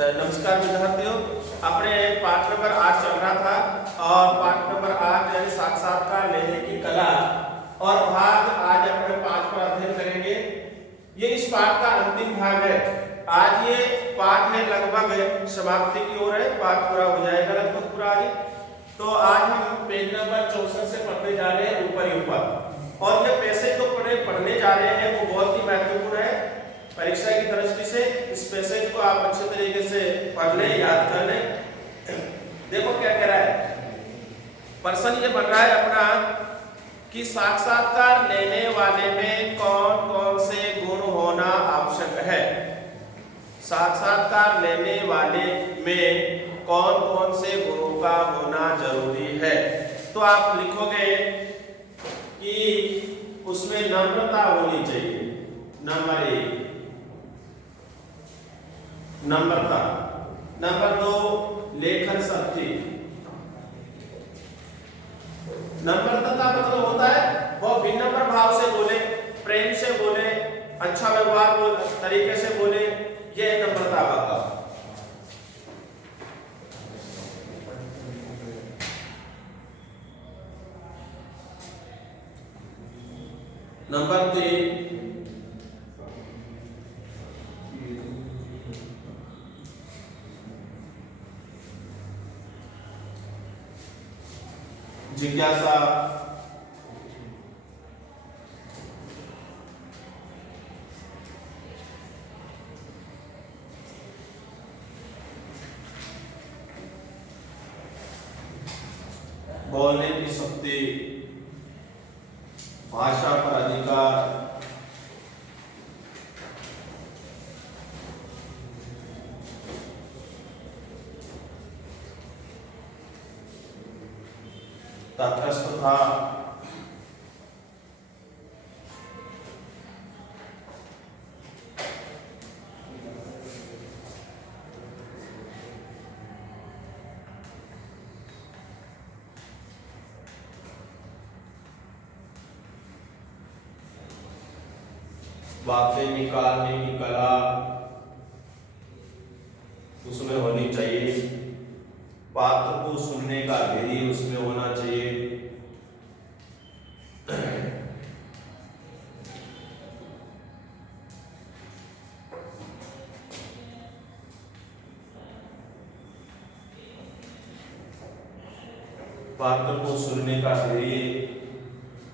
नमस्कार विद्यार्थियों, अपने पाठ नंबर 8 चल रहा था और पाठ नंबर 8 यानी साक्षात्कार लेने की कला और भाग आज अपने 5 पर अध्ययन करेंगे। ये इस पाठ का अंतिम भाग है। आज ये पाठ है लगभग समाप्ति की ओर है, पाठ पूरा हो जाएगा लगभग पूरा आज। तो आज हम पेज नंबर 64 से पढ़ने जा रहे हैं ऊपर ही ऊपर, और ये पैसेज जो पढ़ने जा रहे हैं वो बहुत ही महत्वपूर्ण है परीक्षा की दृष्टि से। इस पैसेज को आप अच्छे तरीके से पढ़ लें, याद कर लें। देखो क्या कह रहा है, प्रश्न ये बन रहा है अपना कि साक्षात्कार लेने वाले में कौन कौन से गुण होना आवश्यक है। साक्षात्कार लेने वाले में कौन कौन से गुणों का होना जरूरी है। तो आप लिखोगे कि उसमें नम्रता होनी चाहिए, नंबर 1 नम्रता। नंबर 2 लेखन शक्ति। नम्रता का मतलब होता है वह विनम्र भाव से बोले, प्रेम से बोले, अच्छा व्यवहार तरीके से बोले, यह नम्रता का भाव। नंबर 3 जिज्ञासा। बोलने की शक्ति, भाषा पर अधिकार, तटस्थता, बातें निकालने की कला उसमें होनी चाहिए। पात्र को सुनने का धैर्य उसमें होना चाहिए। पात्र को सुनने का धैर्य,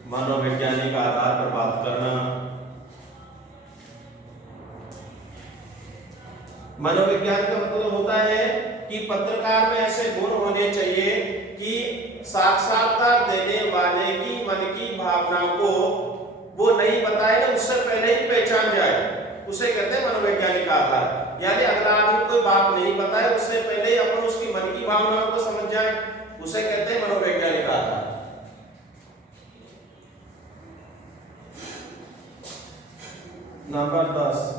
मनोवैज्ञानिक आधार पर बात करना। मनोविज्ञान का मतलब होता है कि पत्रकार में ऐसे गुण होने चाहिए कि साक्षात्कार देने वाले की मन की भावना को वो नहीं बताए ना, उससे पहले ही पहचान जाए, उसे कहते हैं मनोवैज्ञानिक आधार। यानी अगला आदमी कोई बात नहीं बताए, उससे पहले ही अपन उसकी मन की भावनाओं को समझ जाए, उसे कहते हैं मनोवैज्ञानिक आधार। नंबर 10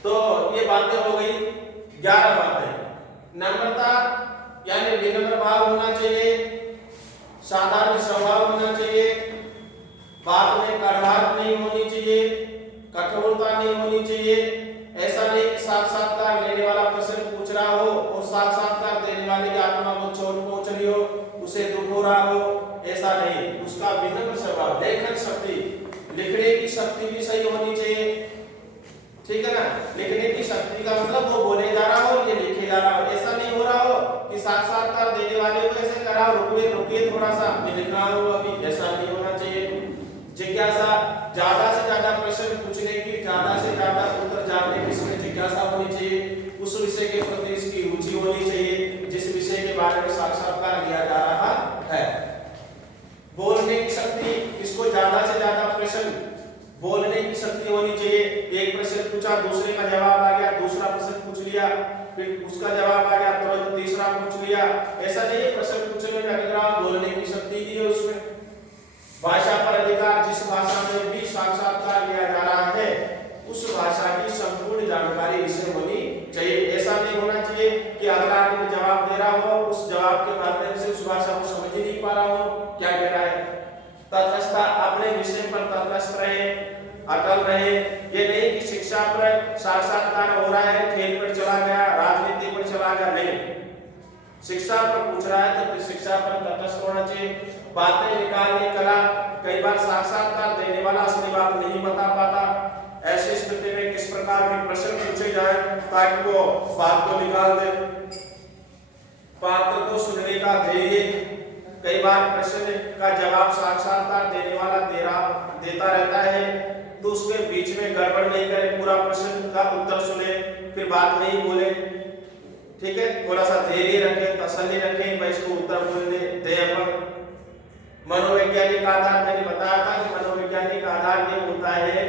तो ये बातें हो गई 11 बातें। नम्रता यानी विनम्र भाव होना चाहिए, साधारण स्वभाव होना चाहिए, बात में कड़वाहट नहीं होनी चाहिए, कठोरता नहीं होनी चाहिए। ऐसा नहीं कि साक्षात्कार लेने वाला प्रश्न पूछ रहा हो और साक्षात्कार देने वाले की आत्मा को चोट पहुंच रही हो, उसे दुख हो रहा हो, ऐसा नहीं। उसका विनम्र स्वभाव, लेखन शक्ति, लिखने की शक्ति भी सही होनी चाहिए, ठीक है ना। लिखने की शक्ति का मतलब वो बोले जा रहा हो, ये लिखे जा रहा हो, ऐसा नहीं हो रहा हो कि साक्षात्कार देने वाले को ऐसे करा, रुकिए रुकिए थोड़ा सा मैं लिख रहा हूं अभी, ऐसा नहीं होना चाहिए। जिज्ञासा, ज्यादा से ज्यादा प्रश्न पूछने की, ज्यादा से ज्यादा उत्तर जानने की इसमें जिज्ञासा होनी चाहिए। उस विषय के प्रति इसकी रुचि होनी चाहिए जिस विषय के बारे में साक्षात्कार लिया जा रहा है। बोलने की शक्ति, इसको ज्यादा से ज्यादा प्रश्न बोलने की शक्ति होनी चाहिए। एक प्रश्न पूछा, दूसरे का जवाब आ गया, दूसरा प्रश्न पूछ लिया, फिर उसका जवाब आ गया, तुरंत तीसरा पूछ लिया, ऐसा नहीं है। प्रश्न पूछने में अगर बोलने की शक्ति भी है उसमें। भाषा पर अधिकार, जिस भाषा में भी साक्षात्कार लिया जा रहा है उस भाषा की संपूर्ण जानकारी इसे होनी चाहिए। ऐसा नहीं होना चाहिए कि अगला आदमी जवाब दे रहा हो, उस जवाब के माध्यम से उस भाषा को समझ ही नहीं पा रहा हो क्या कह रहा है। तटस्थता, अपने विषय पर तटस्थ रहे, अटल रहे। ये नहीं कि शिक्षा पर साक्षात्कार हो रहा है, खेल पर चला गया, राजनीति पर चला गया, नहीं। शिक्षा पर पूछ रहा है तो शिक्षा पर तटस्थ होना चाहिए। बातें निकालने कला, कई बार साक्षात्कार देने वाला असली बात नहीं बता पाता, ऐसी स्थिति में किस प्रकार के प्रश्न पूछे जाएं ताकि वो बात को निकाल दे। पात्र को सुनने का धैर्य, कई बार प्रश्न का जवाब साक्षात्कार देने वाला देता रहता है तो उसके बीच में गड़बड़ नहीं करे, पूरा प्रश्न का उत्तर सुने फिर बात नहीं बोले, ठीक है। थोड़ा सा धैर्य रखें, तसल्ली रखें, भाई इसको उत्तर बोलने दे अपन। मनोवैज्ञानिक आधार, मैंने बताया था कि मनोवैज्ञानिक आधार ये होता है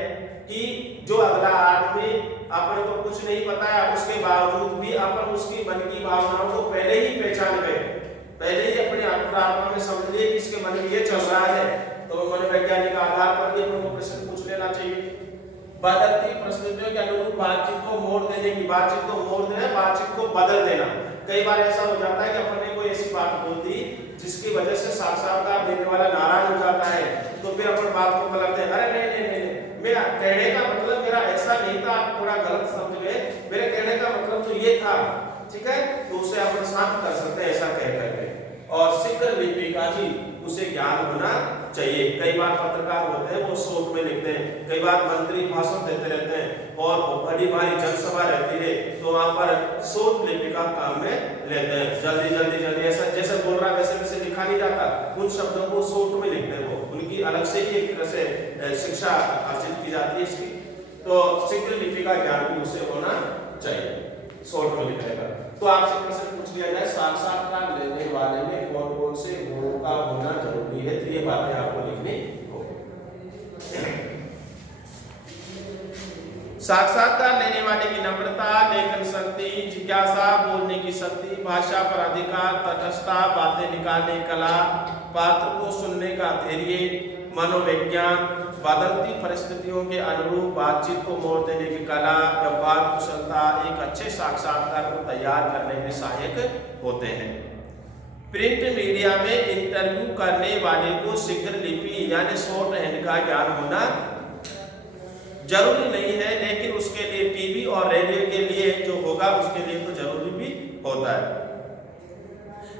कि जो अगला आदमी अपने को कुछ नहीं पता है उसके बावजूद भी अपन उसकी मन की भावनाओं को पहले ही पहचान गए, पहले ही अपने आत्मा में समझ लिए कि इसके मन में ये चल रहा है, तो मनोवैज्ञानिक आधार पर भी अपने को प्रश्न पूछ लेना चाहिए। बदलती परिस्थितियों के अनुरूप बातचीत को मोड़ देने की, बातचीत को मोड़ देना, बातचीत को बदल देना। कई बार ऐसा हो जाता है कि अपन ने कोई ऐसी बात बोल दी जिसकी वजह से साक्षात्कार देने वाला नाराज हो जाता है, तो फिर अपन बात को पलटते हैं, अरे नहीं नहीं नहीं, मेरा कहने का मतलब मेरा ऐसा नहीं था, आप थोड़ा गलत समझ गए, मेरे कहने का मतलब तो ये था, ठीक है। तो उसे अपन शांत कर सकते हैं ऐसा कह करके। और शीघ्र लिपि का भी उसे ज्ञान होना चाहिए। कई बार पत्रकार होते हैं वो शोध में लिखते हैं, कई बार मंत्री भाषण देते रहते हैं और बड़ी भारी जनसभा रहती है तो वहां पर शोध लिपि का काम में लेते हैं, जल्दी जल्दी जल्दी ऐसा जैसे बोल रहा है वैसे वैसे लिखा नहीं जाता, उन शब्दों को शोध में लिखते हैं, वो उनकी अलग से ही एक तरह से शिक्षा अर्जित की जाती है इसकी। तो शीघ्र लिपि का ज्ञान भी उसे होना चाहिए, शोध में लिखेगा। तो आपसे प्रश्न पूछ लिया जाए साक्षात्कार लेने वाले में कौन कौन से गुणों का होना जरूरी है, तो ये बातें आपको लिखनी होगी। साक्षात्कार लेने वाले की नम्रता, लेखन शक्ति, जिज्ञासा, बोलने की शक्ति, भाषा पर अधिकार, तटस्थता, बातें निकालने कला, पात्र को सुनने का धैर्य, मनोविज्ञान, बदलती परिस्थितियों के अनुरूप बातचीत को मोड़ देने की कला, व्यवहार कुशलता एक अच्छे साक्षात्कार को तैयार करने में सहायक होते हैं। प्रिंट मीडिया में इंटरव्यू करने वाले को शीघ्र लिपि यानी शॉर्ट हैंड का ज्ञान होना जरूरी नहीं है, लेकिन उसके लिए टीवी और रेडियो के लिए जो होगा उसके लिए तो जरूरी भी होता है।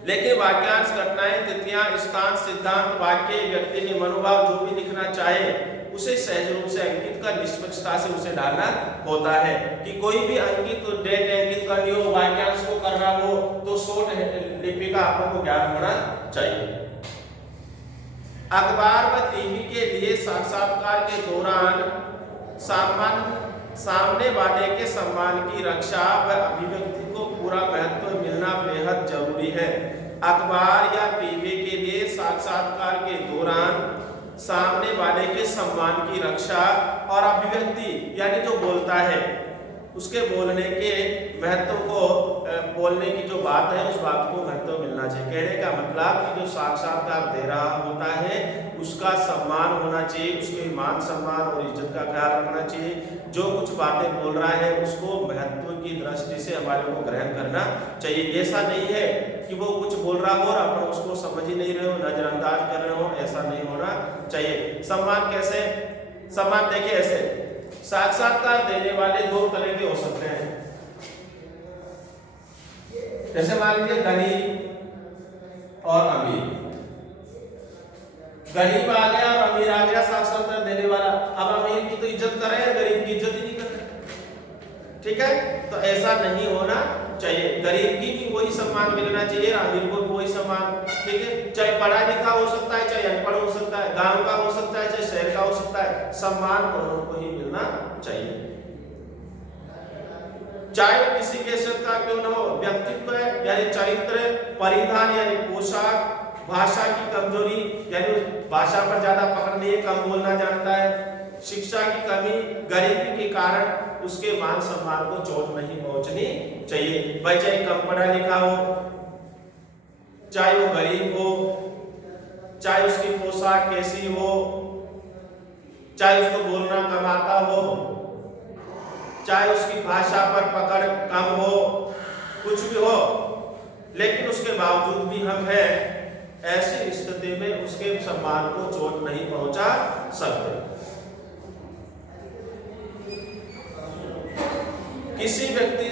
लेकिन वाक्यांश, घटनाएं, तिथियां, स्थान, सिद्धांत, वाक्य, व्यक्ति ने मनोभाव जो भी लिखना चाहे उसे सहज रूप से अंकित कर निष्पक्षता से उसे डालना होता है। कि कोई भी अंकित तो डेट अंकित करनी हो, वाक्यांश को करना हो तो शॉर्ट लिपि का आपको ज्ञान होना चाहिए। अखबार व टीवी के लिए साक्षात्कार के दौरान सामने वाले के सम्मान की रक्षा व अभिव्यक्ति को पूरा महत्व मिलना बेहद जरूरी है। अखबार या टीवी के लिए साक्षात्कार के दौरान सामने वाले के सम्मान की रक्षा और अभिव्यक्ति यानी जो बोलता है उसके बोलने के महत्व को, बोलने की जो बात है उस बात को महत्व मिलना चाहिए। कहने का मतलब कि जो साक्षात्कार दे रहा होता है उसका सम्मान होना चाहिए, उसके मान सम्मान और इज्जत का ख्याल रखना चाहिए। जो कुछ बातें बोल रहा है उसको महत्व की दृष्टि से हमारे को ग्रहण करना चाहिए। ऐसा नहीं है कि वो कुछ बोल रहा हो और अपन उसको समझ ही नहीं रहे हो, नजरअंदाज कर रहे हो, ऐसा नहीं होना चाहिए। सम्मान कैसे? सम्मान देखिए ऐसे, साक्षात्कार देने वाले दो तरह के हो सकते हैं। जैसे मान लीजिए गरीब और अमीर, गरीब आ गया और अमीर आ गया साक्षात्कार देने वाला। अब अमीर की तो इज्जत कर रहे हैं, गरीब की इज्जत ही नहीं कर रहे। ठीक है, तो ऐसा नहीं होना चाहिए। गरीब की भी वही सम्मान मिलना चाहिए, अमीर को भी वही सम्मान। ठीक है, चाहे पढ़ा लिखा हो सकता है, चाहे अनपढ़ हो सकता है, गांव का हो सकता है, चाहे शहर का हो सकता है, सम्मान दोनों को ही मिलना चाहिए। चाहे किसी के का क्यों न हो, व्यक्तित्व यानी चरित्र, परिधान यानी पोशाक, भाषा की कमजोरी यानी भाषा पर ज्यादा पकड़ नहीं है, कम बोलना जानता है, शिक्षा की कमी, गरीबी के कारण उसके मान सम्मान को चोट नहीं पहुंचनी चाहिए। भाई चाहे कम पढ़ा लिखा हो, चाहे वो गरीब हो, चाहे उसकी पोशाक कैसी हो, चाहे उसको बोलना कम आता हो, चाहे उसकी भाषा पर पकड़ कम हो, कुछ भी हो, लेकिन उसके बावजूद भी हम हैं, ऐसी स्थिति में उसके सम्मान को चोट नहीं पहुंचा सकते। किसी व्यक्ति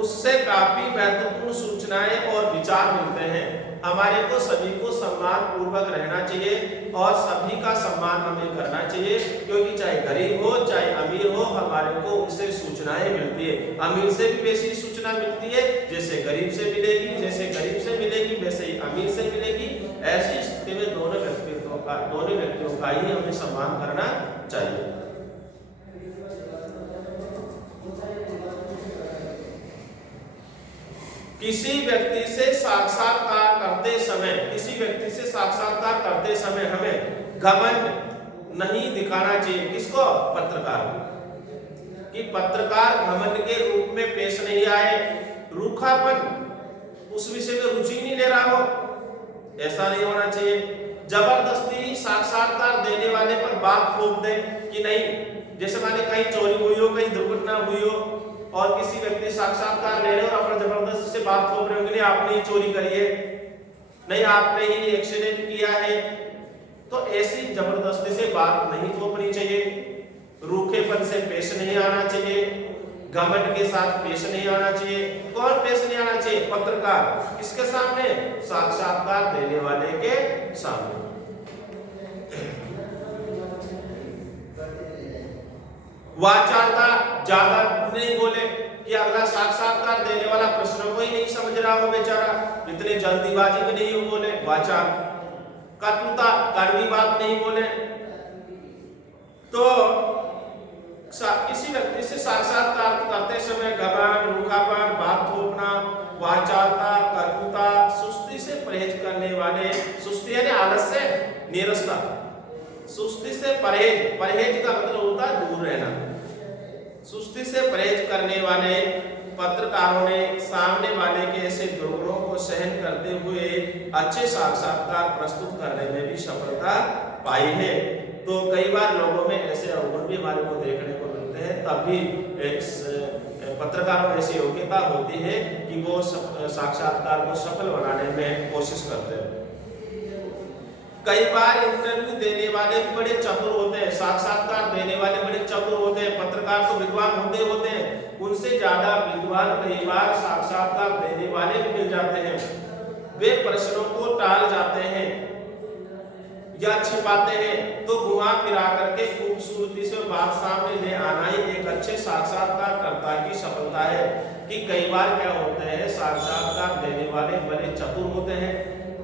उससे काफी महत्वपूर्ण सूचनाएं और विचार मिलते हैं। हमारे को सभी को सम्मान पूर्वक रहना चाहिए और सभी का सम्मान हमें करना चाहिए, क्योंकि चाहे गरीब हो चाहे अमीर हो, हमारे को उससे सूचनाएं मिलती है। अमीर से भी वैसी सूचना मिलती है जैसे गरीब से मिलेगी, जैसे गरीब से मिलेगी वैसे ही अमीर से मिलेगी। ऐसी स्थिति में दोनों व्यक्तियों का ही हमें सम्मान करना चाहिए। किसी व्यक्ति से साक्षात्कार करते समय हमें घमंड नहीं दिखाना चाहिए। किसको? पत्रकार को। कि पत्रकार घमंड के रूप में पेश नहीं आए, रूखापन, उस विषय में रुचि नहीं ले रहा हो, ऐसा नहीं होना चाहिए। जबरदस्ती साक्षात्कार देने वाले पर बात थोप दे कि नहीं, जैसे माने कहीं चोरी हुई हो, कहीं दुर्घटना हुई हो और किसी व्यक्ति साक्षात्कार ले रहे हो और अपने जबरदस्ती से बात थोप रहे हो कि नहीं आपने ही चोरी करी है, नहीं आपने ही एक्सीडेंट किया है, तो ऐसी जबरदस्ती से बात नहीं थोपनी चाहिए। रूखेपन से पेश नहीं आना चाहिए, घमंड के साथ पेश नहीं आना चाहिए। कौन पेश नहीं आना चाहिए? पत्रकार। किसके सामने? साक्षात्कार देने वाले के सामने। वाचालता ज्यादा नहीं बोले कि अगला साक्षात्कार देने वाला प्रश्नों को ही नहीं समझ रहा हो बेचारा, इतने जल्दीबाजी में नहीं बोले। वाचाल कटुता, कड़वी बात नहीं बोले। तो किसी व्यक्ति से साक्षात्कार करते समय घमंड, रूखापन, बात थोपना, वाचालता, कटुता, सुस्ती से परहेज करने वाले, सुस्ती यानी आलस्य, नीरसता, सुस्ती से परहेज, परहेज का मतलब होता है दूर रहना। सुस्ती से परहेज करने वाले पत्रकारों ने सामने वाले के ऐसे दुर्गुणों को सहन करते हुए अच्छे साक्षात्कार प्रस्तुत करने में भी सफलता पाई है। तो कई बार लोगों में ऐसे अवगुण भी हमारे को देखने को मिलते हैं, तब भी एक पत्रकारों में ऐसी योग्यता होती है कि वो साक्षात्कार को सफल बनाने में कोशिश करते हैं। कई बार इंटरव्यू देने वाले भी बड़े चतुर होते हैं, साक्षात्कार देने वाले बड़े चतुर होते हैं। पत्रकार तो विद्वान होते हैं, उनसे ज्यादा विद्वान कई बार साक्षात्कार देने वाले भी मिल जाते हैं। वे प्रश्नों को टाल जाते हैं या छिपाते हैं, तो घुमा फिरा करके खूबसूरती से बात सामने ले आना ही एक अच्छे साक्षात्कारकर्ता की सफलता है। कि कई बार क्या होते हैं, साक्षात्कार देने वाले बड़े चतुर होते हैं,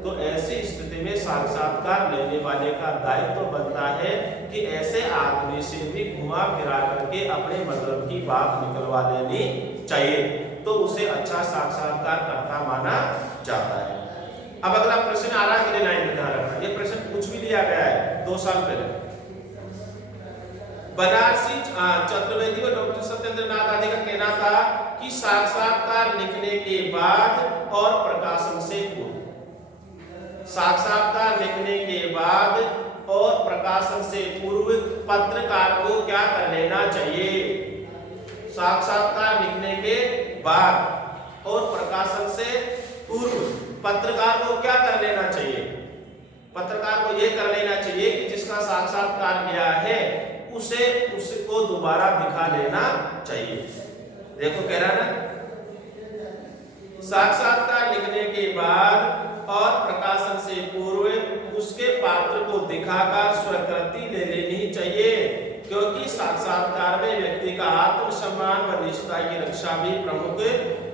तो ऐसी स्थिति में साक्षात्कार लेने वाले का दायित्व बनता है कि ऐसे आदमी से भी घुमा फिरा करके अपने मतलब की बात निकलवा देनी चाहिए, तो उसे अच्छा साक्षात्कारकर्ता माना जाता है। अब अगला प्रश्न आ रहा है, लाइन में ध्यान रखना, ये प्रश्न कुछ भी लिया गया है 2 साल पहले। बनारसी चतुर्वेदी और डॉक्टर सत्येंद्र नाथ आदि का कहना था कि साक्षात्कार लिखने के बाद और प्रकाशन से पूर्व, साक्षात्कार लिखने के बाद और प्रकाशन से पूर्व पत्रकार को क्या कर लेना चाहिए? साक्षात्कार लिखने के बाद और प्रकाशन से पूर्व पत्रकार को क्या कर लेना चाहिए? पत्रकार को यह कर लेना चाहिए कि जिसका साक्षात्कार लिया है उसको दोबारा दिखा लेना चाहिए। देखो कह रहा ना, साक्षात्कार लिखने के बाद और प्रकाशन से पूर्व उसके पात्र को दिखाकर स्वीकृति ले लेनी चाहिए, क्योंकि साक्षात्कार में व्यक्ति का आत्मसम्मान व निष्ठा की रक्षा भी प्रमुख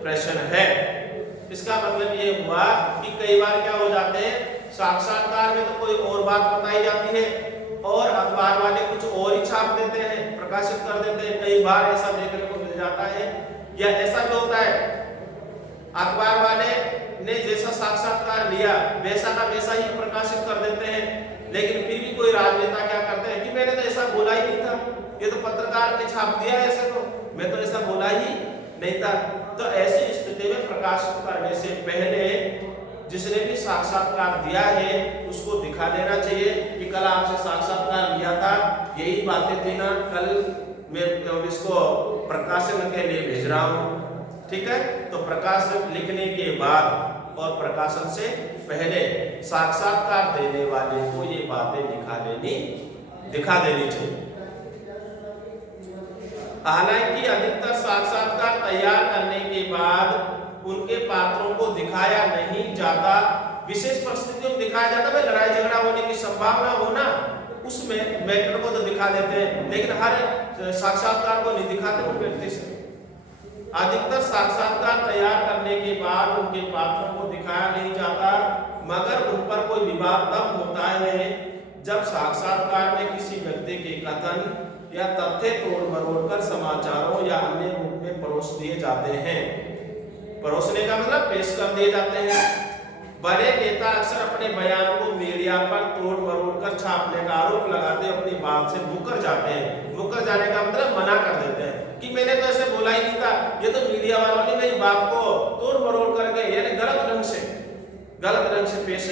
प्रश्न है। इसका मतलब ये हुआ कि कई बार क्या हो जाते हैं, साक्षात्कार में तो कोई और बात बताई जाती है और अखबार वाले कुछ और ही छाप देते हैं, प्रकाशित कर देते हैं। कई बार ऐसा देखने को मिल जाता है, या ऐसा भी होता है अखबार वाले ने जैसा साक्षात्कार लिया वैसा का वैसा ही प्रकाशित कर देते हैं, लेकिन फिर भी कोई राजनेता क्या करते हैं कि मैंने तो ऐसा बोला ही नहीं था, ये तो पत्रकार ने छाप दिया, ऐसे तो मैं तो ऐसा बोला ही नहीं था। तो ऐसी स्थिति में प्रकाशित करने से पहले जिसने भी साक्षात्कार दिया है उसको दिखा देना चाहिए कि कल आपसे साक्षात्कार लिया था, यही बातें थी ना, कल मैं इसको प्रकाशन के लिए भेज रहा हूँ। ठीक है, तो प्रकाशन लिखने के बाद और प्रकाशन से पहले साक्षात्कार देने वाले को ये बातें दिखा देनी चाहिए। हालांकि अधिकतर साक्षात्कार तैयार करने के बाद उनके पात्रों को दिखाया नहीं जाता, विशेष परिस्थितियों में दिखाया जाता है। लड़ाई झगड़ा होने की संभावना हो ना, उसमें मैटर को तो दिखा देते हैं, लेकिन हर साक्षात्कार को नहीं दिखाते उन व्यक्ति से। अधिकतर साक्षात्कार तैयार करने के बाद उनके पात्रों को दिखाया नहीं जाता, मगर उन पर कोई विवाद तब होता है जब साक्षात्कार में किसी व्यक्ति के कथन या तथ्य तोड़ मरोड़ कर समाचारों या अन्य रूप में परोस दिए जाते हैं। परोसने का मतलब पेश कर दिए जाते हैं। बड़े नेता अक्सर अपने बयान को मीडिया पर तोड़ मरोड़ कर छापने का आरोप लगाते अपनी बात से मुकर जाते हैं। मुकर जाने का मतलब मना कर देते हैं कि मैंने तो ऐसे बोला ही नहीं था, ये तो मीडिया वालों ने मेरी बात को तोड़ मरोड़ करके यानी गलत ढंग से पेश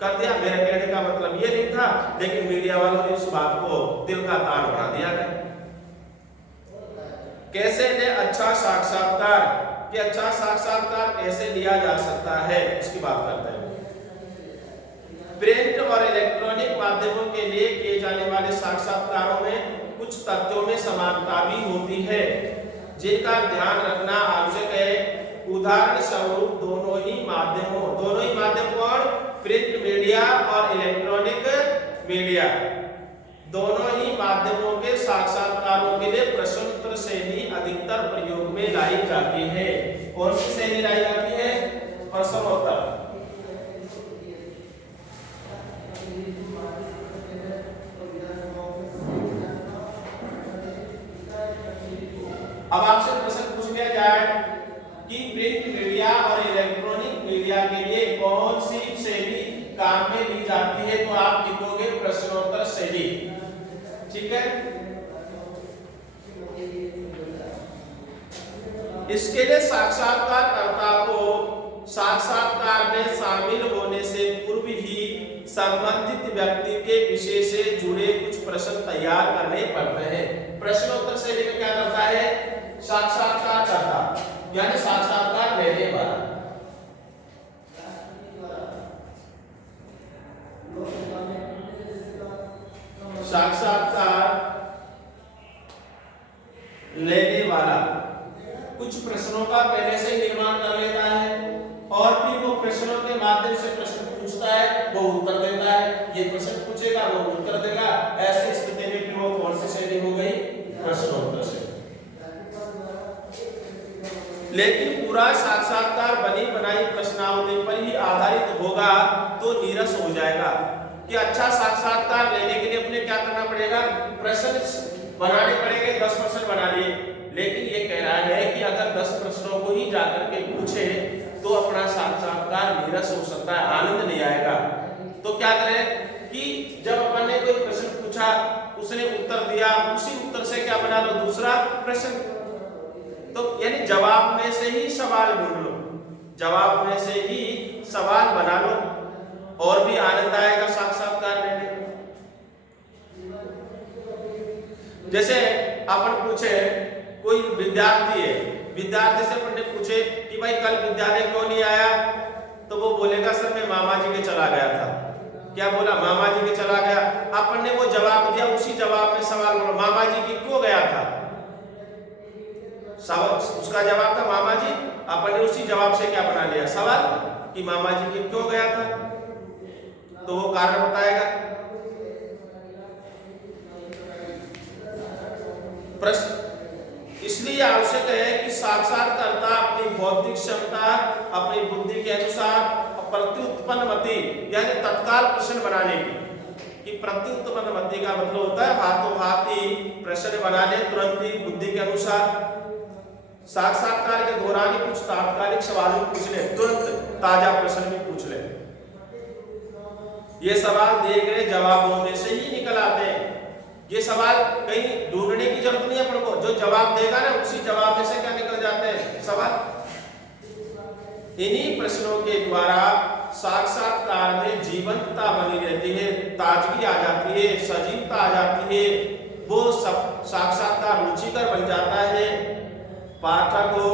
कर दिया। मेरे कहने का मतलब ये नहीं था, लेकिन मीडिया वालों ने उस बात को दिल का तार बना दिया है। कैसे ले अच्छा साक्षात्कार कि अच्छा साक्षात्कार कैसे लिया जा सकता है, उसकी बात करते हैं। प्रिंट और इलेक्ट्रॉनिक माध्यमों के लिए किए जाने वाले साक्षात्कारों में कुछ तथ्यों में समानता भी होती है, जिनका ध्यान रखना आवश्यक है। उदाहरण स्वरूप दोनों ही माध्यम कौन, प्रिंट मीडिया और इलेक्ट्रॉनिक मीडिया, दोनों ही माध्यमों के साक्षात्कारों के लिए प्रश्नोत्तर शैली अधिकतर प्रयोग में लाई जाती है। कौन सी शैली लाई जाती है? प्रश्नोत्तर। अब आपसे प्रश्न पूछ लिया जाए कि प्रिंट मीडिया और इलेक्ट्रॉनिक मीडिया के लिए कौन सी शैली काम में ली जाती है, तो आप लिखोगे प्रश्नोत्तर शैली। ठीक है, इसके लिए साक्षात्कारकर्ता को साक्षात्कार में शामिल होने से पूर्व ही संबंधित व्यक्ति के विषय से जुड़े कुछ प्रश्न तैयार करने पड़ते हैं। प्रश्नोत्तर शैली में क्या करता है? साक्षात्कारकर्ता यानी साक्षात्कार लेने वाला कुछ प्रश्नों का पहले से निर्माण कर लेता है और फिर वो प्रश्नों के माध्यम से प्रश्न पूछता है, वो उत्तर देता है। ये प्रश्न पूछेगा, वो उत्तर देगा। ऐसी स्थिति में फिर वो कौन सी शैली हो गई? प्रश्नोत्तर शैली। लेकिन पूरा साक्षात्कार बनी बनाई प्रश्नावली पर ही आधारित होगा तो नीरस हो जाएगा। कि अच्छा साक्षात्कार लेने के लिए अपने क्या करना पड़ेगा? प्रश्न बनाने पड़ेंगे, 10 प्रश्न बना लिए। लेकिन ये कह रहा है कि अगर 10 प्रश्नों को ही जाकर के पूछे तो अपना साक्षात्कार नीरस हो सकता है, आनंद नहीं आएगा। तो क्या करें कि जब अपन ने कोई प्रश्न पूछा, उसने उत्तर दिया, उसी उत्तर से क्या बना लो? दूसरा प्रश्न। तो यानी जवाब में से ही सवाल ढूंढ लो, जवाब में से ही सवाल बना लो, और भी आनंद आएगा साक्षात्कार लेने में। जैसे अपन पूछे कोई विद्यार्थी है, विद्यार्थी से अपन ने पूछे कि भाई कल विद्यालय क्यों नहीं आया, तो वो बोलेगा सर मैं मामा जी के चला गया था। क्या बोला? मामा जी के चला गया। अपन ने वो जवाब दिया, उसी जवाब में सवाल बोला मामा जी के क्यों गया था, उसका जवाब था मामा जी। अपन ने उसी जवाब से क्या बना लिया सवाल कि मामा जी के क्यों गया था, तो वो कारण बताएगा। प्रश्न इसलिए आवश्यक है कि साक्षात्कारता अपनी बौद्धिक क्षमता, अपनी बुद्धि के अनुसार प्रत्युत्पन्नमति यानी तत्काल प्रश्न बनाने की प्रत्युत्पन्नमति का मतलब होता है हाथों हाथ ही प्रश्न बना ले, तुरंत ही बुद्धि के अनुसार। साक्षात्कार के दौरान ही कुछ तात्कालिक सवाल भी पूछ ले, तुरंत ताजा प्रश्न भी पूछ ले। ये सवाल दिए गए जवाबों में से ही निकल आते हैं। ये सवाल कहीं ढूंढने की जरूरत नहीं है अपन को, जो जवाब देगा ना उसी जवाब में से क्या निकल जाते हैं सवाल। इन्हीं प्रश्नों के द्वारा साक्षात्कार में जीवंतता बनी रहती है, ताजगी आ जाती है, सजीवता आ जाती है, वो सब साक्षात्कार रुचिकर बन जाता है। पाठक हो,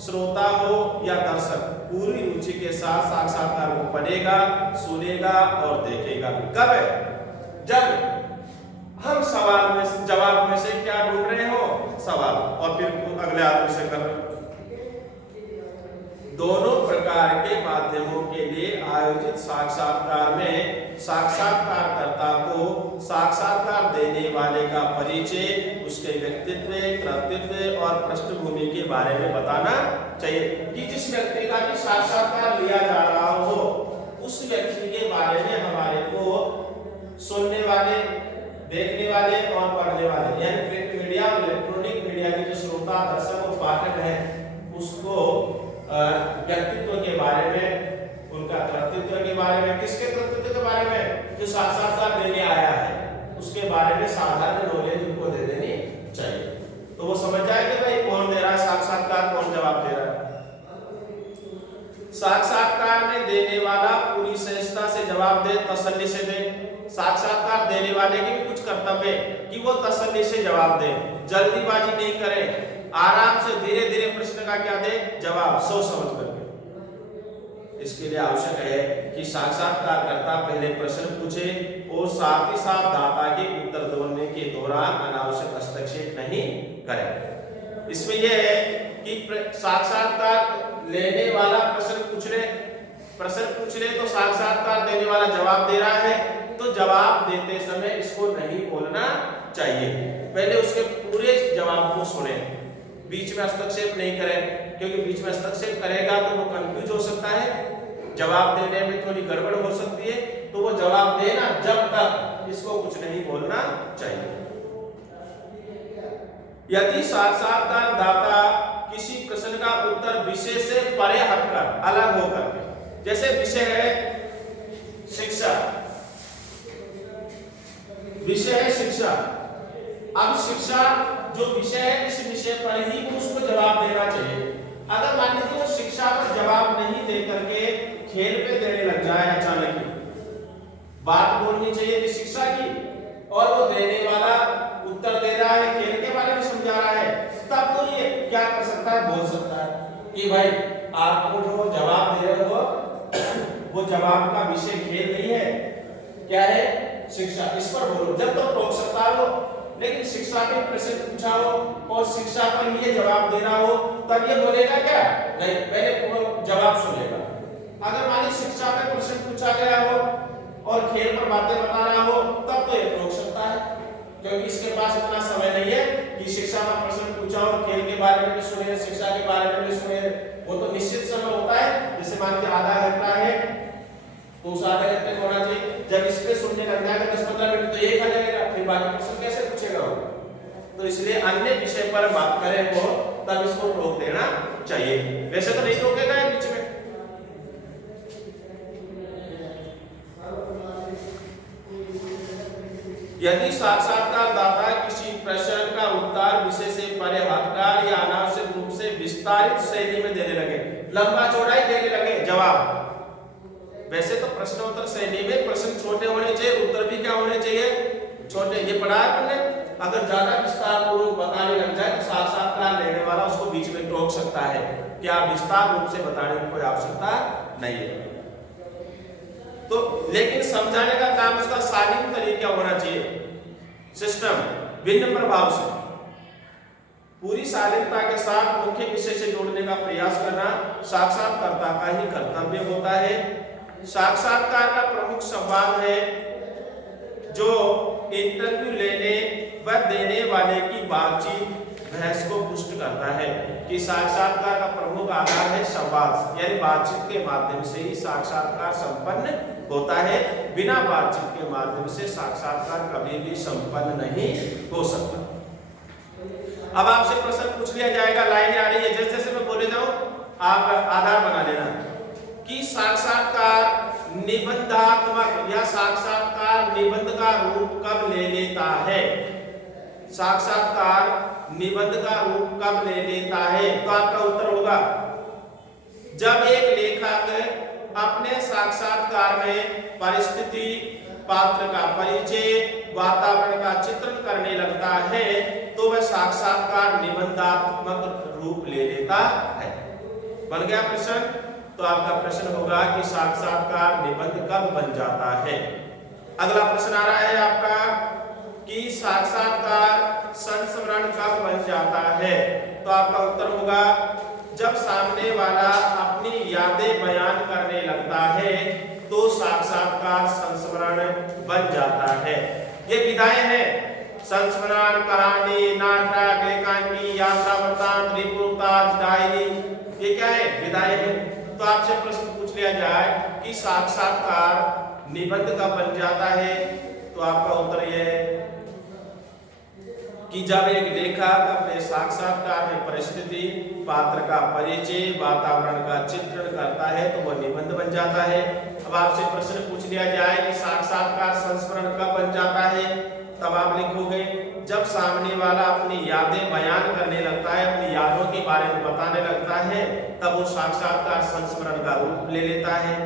श्रोता हो या दर्शक पूरी रुचि के साथ साक्षात्कार को पढ़ेगा, सुनेगा और देखेगा। कब है? जब हम सवाल में जवाब में से क्या ढूंढ रहे हो सवाल, और फिर अगले आदमी से कर रहे हो। दोनों प्रकार के माध्यमों के लिए आयोजित साक्षात्कार में साक्षात्कारकर्ता को साक्षात्कार देने वाले का परिचय, उसके व्यक्तित्व, कृतित्व और पृष्ठभूमि के बारे में बताना चाहिए। कि जिस व्यक्ति का भी साक्षात्कार लिया जा रहा हो उस व्यक्ति के बारे में हमारे को सुनने वाले, देखने वाले और पढ़ने वाले यानी प्रिंट मीडिया और इलेक्ट्रॉनिक मीडिया के जो श्रोता, दर्शक और पाठक हैं उसको व्यक्तित्व के बारे में, उनका कृतित्व के बारे में, किसके कृतित्व के बारे में, जो साक्षात्कार देने आया है उसके बारे में साधारण नॉलेज उनको दे देनी चाहिए। तो वो समझ जाएंगे भाई कौन दे रहा है साक्षात्कार, कौन जवाब दे रहा है। साक्षात्कार में देने वाला पूरी सहजता से जवाब दे, तसल्ली से दे। साक्षात्कार देने वाले के भी कुछ कर्तव्य कि वो तसल्ली से जवाब दे, जल्दीबाजी नहीं करे, आराम से धीरे धीरे प्रश्न का क्या दे जवाब, सोच समझ करके। इसके लिए आवश्यक है कि साक्षात्कारकर्ता पहले प्रश्न पूछे और साथ ही साथ दाता के उत्तर देने के दौरान अनावश्यक हस्तक्षेप नहीं करे। इसमें यह है कि साक्षात्कार लेने वाला प्रश्न पूछ ले तो साक्षात्कार देने वाला जवाब दे रहा है, तो जवाब देते समय इसको नहीं बोलना चाहिए, पहले उसके पूरे जवाब को सुने, बीच में हस्तक्षेप नहीं करें, क्योंकि बीच में हस्तक्षेप करेगा तो वो कंफ्यूज हो सकता है, जवाब देने में थोड़ी गड़बड़ हो सकती है, तो वो जवाब देना जब तक इसको कुछ नहीं बोलना चाहिए। यदि साक्षात्कार दाता किसी प्रश्न का उत्तर विषय से परे हटकर, अलग होकर के, जैसे विषय है शिक्षा, विषय है शिक्षा, अब शिक्षा जो विषय है इस विषय पर ही उसको जवाब देना चाहिए। अगर मान लीजिए वो शिक्षा पर जवाब नहीं दे करके खेल पे देने लग जाए, अचानक बात बोलनी चाहिए कि शिक्षा की और वो देने वाला उत्तर दे रहा है, खेल के बारे में समझा रहा है, तब तो ये क्या कर सकता है, बोल सकता है कि भाई आपको जो जवाब दे रहे हो वो जवाब का विषय खेल नहीं है, क्या है शिक्षा, इस पर बोलो। जब तो रोक सकता हो, लेकिन शिक्षा के प्रश्न पूछा हो और शिक्षा पर ये जवाब देना हो तब ये बोलेगा क्या, नहीं, पहले पूरा जवाब सुनेगा। अगर मान लीजिए शिक्षा पे प्रश्न पूछा गया हो और खेल पर बातें बता रहा हो तब तो ये रोक सकता है, क्योंकि इसके पास इतना समय नहीं है कि शिक्षा का प्रश्न पूछा और खेल के बारे में भी सुने, शिक्षा के बारे में भी सुने। वो तो निश्चित समय होता है, जैसे मान लीजिए आधा घंटा है तो उस आधे घंटे में होना चाहिए। जब इस पे सुनने लग जाएगा 10-15 मिनट तो एक आ जाएगा, फिर बाकी प्रश्न कैसे पूछेगा वो। तो इसलिए अन्य विषय पर बात करें वो तब इसको रोक देना चाहिए, वैसे तो नहीं रोकेगा बीच में। यदि साक्षात्कारदाता किसी प्रश्न का उत्तर विषय से परे हटकर या अनावश्यक रूप से विस्तारित शैली में देने लगे, लंबा चौड़ाई देने लगे जवाब, वैसे तो प्रश्नोत्तर शैली में प्रश्न छोटे होने चाहिए, उत्तर भी क्या होने चाहिए, छोटे। ये पढ़ा है हमने अगर ज्यादा विस्तार पूर्वक बताने लग जाए तो साक्षात्कार लेने वाला उसको बीच में टोक सकता है कि आप विस्तार रूप से बताने की कोई आवश्यकता नहीं है। तो लेकिन समझाने का काम उसका शालीन तरीका होना चाहिए, सिस्टम भिन्न प्रभाव से पूरी शालीनता के साथ मुख्य विषय से जोड़ने का प्रयास करना साक्षात्कारकर्ता का ही कर्तव्य होता है। साक्षात्कार का प्रमुख संवाद है जो इंटरव्यू लेने व देने वाले की बातचीत बहस को पुष्ट करता है कि साक्षात्कार का प्रमुख आधार है संवाद, यानी बातचीत के माध्यम से ही साक्षात्कार संपन्न होता है। बिना बातचीत के माध्यम से साक्षात्कार कभी भी संपन्न नहीं हो सकता। अब आपसे प्रश्न पूछ लिया जाएगा, लाइनें आ रही है, जैसे जैसे मैं बोले जाऊं आप आधार बना लेना कि साक्षात्कार निबंधात्मक या साक्षात्कार निबंध का रूप कब ले लेता है। साक्षात्कार निबंध का रूप कब ले लेता है, तो आपका उत्तर होगा जब एक लेखक अपने साक्षात्कार में परिस्थिति, पात्र का परिचय, वातावरण का चित्रण करने लगता है तो वह साक्षात्कार निबंधात्मक रूप ले लेता है। बन गया प्रश्न? तो आपका प्रश्न होगा कि साक्षात्कार निबंध कब बन जाता है। अगला प्रश्न आ रहा है आपका कि साक्षात्कार संस्मरण कब बन जाता है, तो आपका उत्तर होगा जब सामने वाला अपनी यादें बयान करने लगता है तो साक्षात्कार संस्मरण बन जाता है। ये विधाएं हैं, संस्मरण, कहानी, नाटक, एकांकी, यात्रा वृत्तांत, रिपोर्टाज, डायरी, ये क्या है? विधाएं हैं। तो आपसे प्रश्न पूछ लिया जाए कि साक्षात्कार निबंध कब बन जाता है, तो आपका उत्तर यह है कि जब एक लेखक अपने साक्षात्कार में परिस्थिति, पात्र का परिचय, वातावरण का चित्रण करता है तो वह निबंध बन जाता है। अब आपसे प्रश्न पूछ लिया जाए कि साक्षात्कार संस्मरण कब बन जाता है, तब आप लिखोगे जब सामने वाला अपनी यादें बयान करने लगता है, अपनी यादों के बारे में बताने लगता है, तब वो साक्षात्कार संस्मरण का रूप ले लेता है।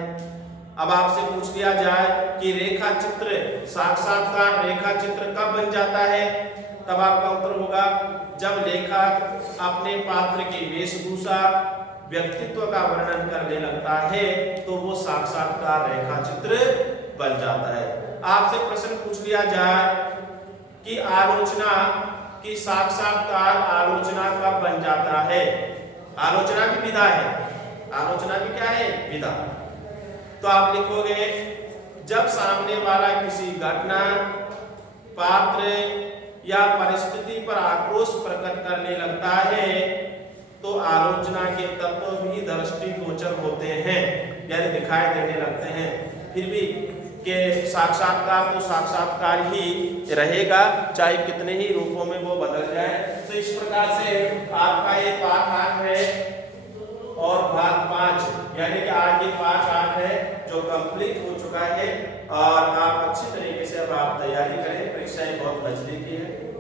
अब आपसे पूछ लिया जाए कि रेखा चित्र, साक्षात्कार रेखा चित्र कब बन जाता है, तब आपका उत्तर होगा जब लेखक अपने पात्र की वेशभूषा, व्यक्तित्व का वर्णन करने लगता है तो वो साक्षात्कार रेखा चित्र बन जाता है। आपसे प्रश्न पूछ लिया जाए कि आलोचना की साक्षात्कार आलोचना कब बन जाता है, आलोचना भी विधा है, आलोचना भी क्या है? विधा। तो आप लिखोगे जब सामने वाला किसी घटना, पात्र या परिस्थिति पर आक्रोश प्रकट करने लगता है तो आलोचना के तत्व भी दृष्टिगोचर होते हैं, यानी दिखाई देने लगते हैं। फिर भी के साक्षात्कार तो साक्षात्कार ही रहेगा, चाहे कितने ही रूपों में वो बदल जाए। तो इस प्रकार से आपका ये पाठ 8 है और भाग 5, यानी कि आज ये पाठ 8 है जो कंप्लीट हो चुका है और आप अच्छी तरीके से अब आप तैयारी करें, परीक्षाएं बहुत नजदीकी है।